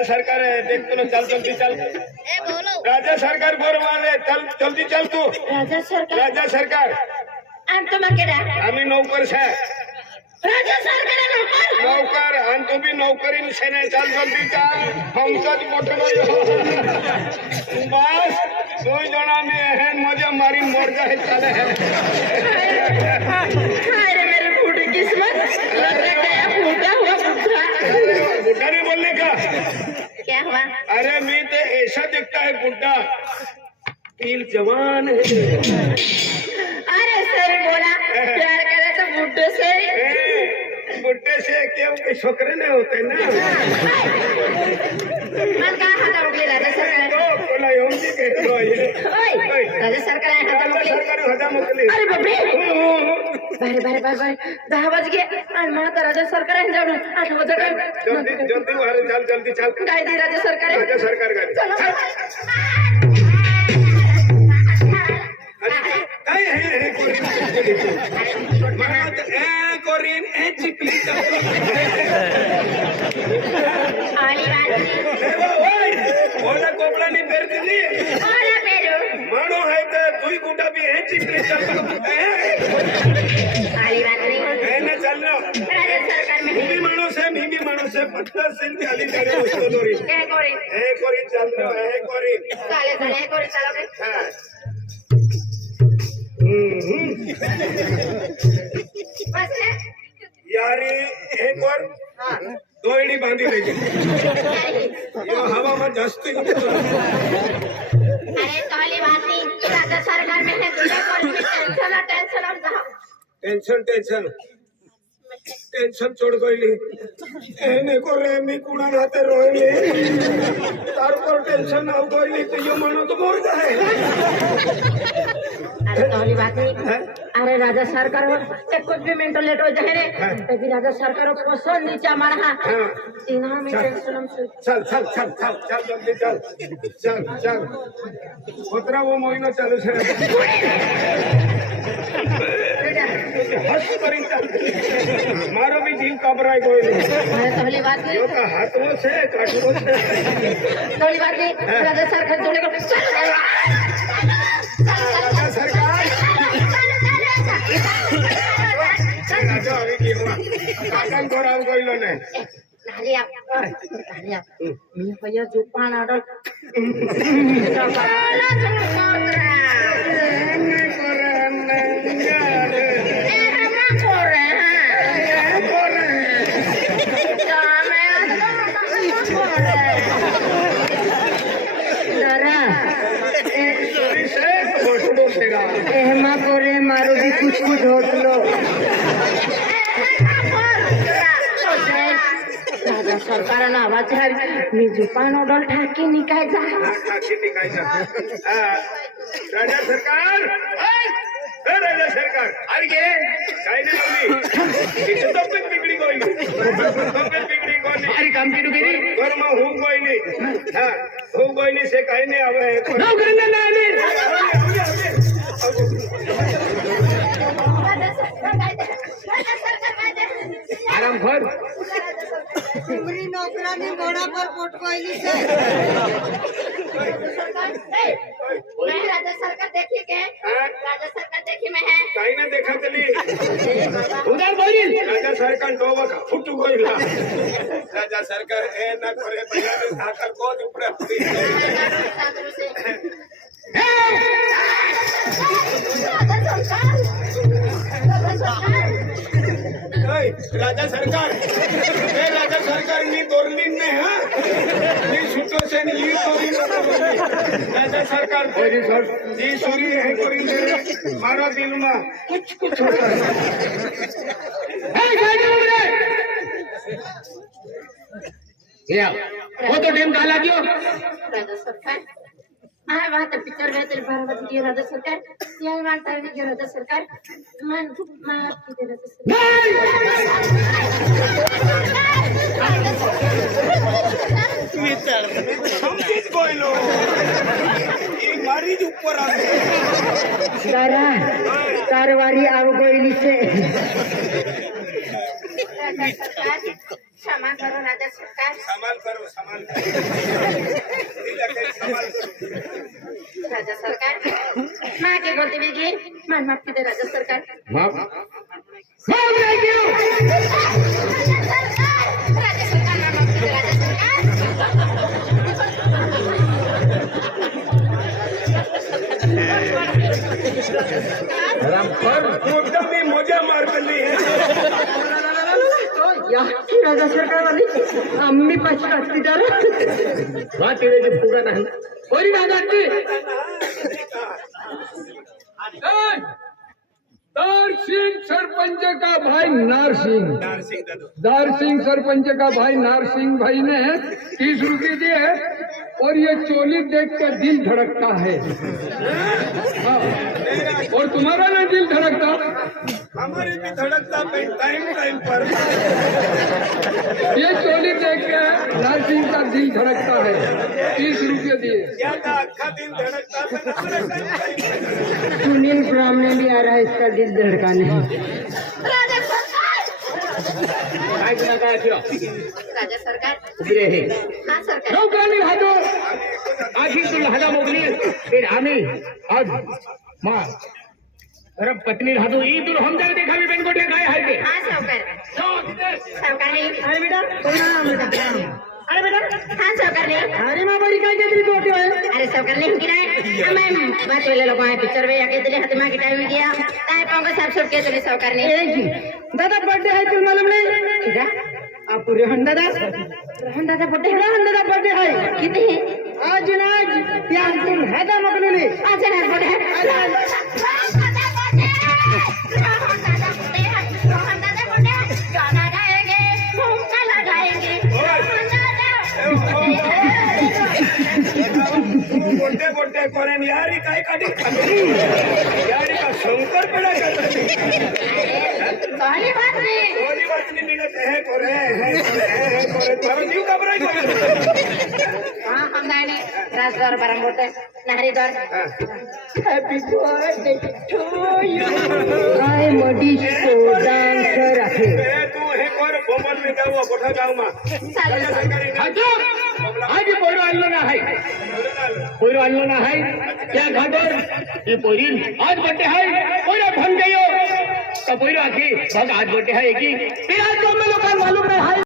राज्य सरकार है, देख तो चल जल्दी चल। राज्य सरकार बरोबर है, चल जल्दी चल तू। राज्य सरकार आम्ही नौकर छे। नौकर आणि तू बी नौकरी छे, चल जल्दी चल। हमकत मोठो बस दो जना में एहन मजा मारी मर जाए चले है। अरे मेरी फूटी किस्मत, गया फूटा हुआ पुत्रा। बुड्ढा नहीं बोलने का। क्या हुआ? अरे मैं तो ऐसा दिखता है बुड्ढा, दिल जवान है। अरे सर बोला प्यार करे तो बुड्ढे से। बुड्ढे से क्यों के छोकरे नहीं होते ना। मन का हाथ उगले राजा सरकार। तो बोला यूं जी कहते हो ये। राजा सरकार है हाथ उगले। सरकार हाथ उगले। अरे बाप रे। बारे 10 बज गए और माता राजा सरकार है जाओ 8 बजे का। जल्दी जल्दी बाहर चल, जल्दी चल। गाय दे राजा सरकार है। राजा सरकार गाड़ी। चलो काय है मात ए कोरिन ए चिपली आली बात ओला कोपड़ा नहीं पेरती ओला पेरू मानो है तो तुई गुटा भी है चिपली चल आली बात नहीं है ना चलना राजा सरकार में मी भी मानो से पत्ता सिल खाली करे उसको दोरी ए कोरी चलना है कोरिन साले कोरी चलोगे। हां बस है यारी एक और दोड़ी बांधी लेके ये हवा में जस्ती। अरे तोली बात नहीं राजा सरकार में है तुझे कोई टेंशन अब जाओ। टेंशन छोड़ गईली एने को रे मी कुणा राते रोईली तार पर टेंशन ना गईली तो यो मानो तो मर जाए। अरे तोली बात नहीं अरे राजा सरकार हो कुछ भी मिनट लेट हो जाए रे तभी राजा सरकार हो पसंद नीचे हमारा तीनों में टेंशन चल जल्दी चल उतरा वो महीना चालू है हस करी चल मारो भी दिल घबराई गई। अरे तोली बात नहीं यो का हाथों से काटो से तोली बात नहीं राजा सरकार जोड़े को राजा सरकार राजा अभी की हुआ काकन कोराव गइलो ने नालिया मी भैया जुपान आडल एहमा करे मारो भी कुछ होत लो राजा सरकार ना आवाज मी जुपान ऑर्डर ठाकी निकायचा राजा सरकार राजा सरकार अरे गेले काय नाही तब्येत बिगड़ी गई अरे काम की गेली घर में हूँ कोई नहीं हाँ हूँ कोई नहीं से कहीं नहीं आवे आराम भर सिमरी नौकरानी घोड़ा पर पोटकोइली से मैं राजा सरकार देखी के राजा सरकार देखी मैं है काही ना देखा तली उधर बोलिल राजा सरकार डोबा का फुटू गईला राजा सरकार ए ना करे भैया ने साकर को ऊपर राजा सरकार मी दोरलीन ने हां मी सुटो से नी राजा सरकार कोई सर जी सूरी है कोई मेरे मारो दिल में कुछ होता है ये वो तो टाइम काला दियो राजा सरकार हाँ वहाँ तो पिक्चर में तेरे बारह बजे दियो राजा सरकार यही मानता है कि राजा सरकार मन आपकी दे राजा सरकार समझ कोइलो ये मारी जो ऊपर आ दारा कारवारी आव गोइली से राजा सरकार क्षमा करो राज्य सरकार समाल करो समाल करो राज्य सरकार माँ के गलती बिगी मान माफ कीजिए राज्य सरकार माफ राज्य सरकार मान माफ कीजिए राज्य सरकार एकदम ही मजा मार बंदी है राजा सरकार वाली आम्ही पाचशे असतीदार फुगत आहे कोणी राजा दार सिंह सरपंच का भाई नार सिंह सरपंच का भाई नार सिंह भाई ने 30 रुपये दिए और ये चोली देख कर दिल धड़कता है हाँ। और तुम्हारा ना दिल धड़कता हमारे भी धड़कता टाइम पर ये चोली देख के नार सिंह का दिल धड़कता है 30 रुपये दिए क्या था अच्छा दिन धड़कता था हमारे टाइम सुनील ब्राह्मण में भी आ रहा है इसका दिल धड़काने राजा सरकार हाँ सरकार नौकरानी हातो आखी तुला हादा मोगली फिर आम्ही आज मा अरे पत्नी हातो ई तुला हम जाके देखा भी बेन कोठे काय आहे ते हाँ सावकार नहीं अरे बेटा अरे बेटा हाँ सावकार नहीं अरे माँ बड़ी काय केली तो होती है अरे सावकार नहीं की नाही मैं बात वाले लोगों है पिक्चर में आके तेरे हाथ में की टाइम गया काय पाऊंगा साहब सब के चले सावकार नहीं दादा बर्थडे है तुम मालूम नहीं ठीक है आप रोहन दादा बर्थडे है कितने आज ना आज या तुम हैदा मगलूली आज ना बर्थडे गाना गाएंगे ठुमका लगाएंगे गोटे करेन यारी काय काढी यारी का शंकर पेड़ा करता सारी बात नहीं कोई बात नहीं मिलत है करे तारा जीव घबराई हाँ हम गाने राजद्वार बरमोटे नारी द्वार हैप्पी बर्थडे टू यू आई मडी सोडांग राखे तू हे कर बोमल में जाऊ कोठा जाऊ मा आज पोरो आणलो ना आहे त्या घाटावर ही पोरी आज बड्डे आहे पोरा भंग गयो तर पोरो आखी बघ आज बड्डे आहे की फिर आज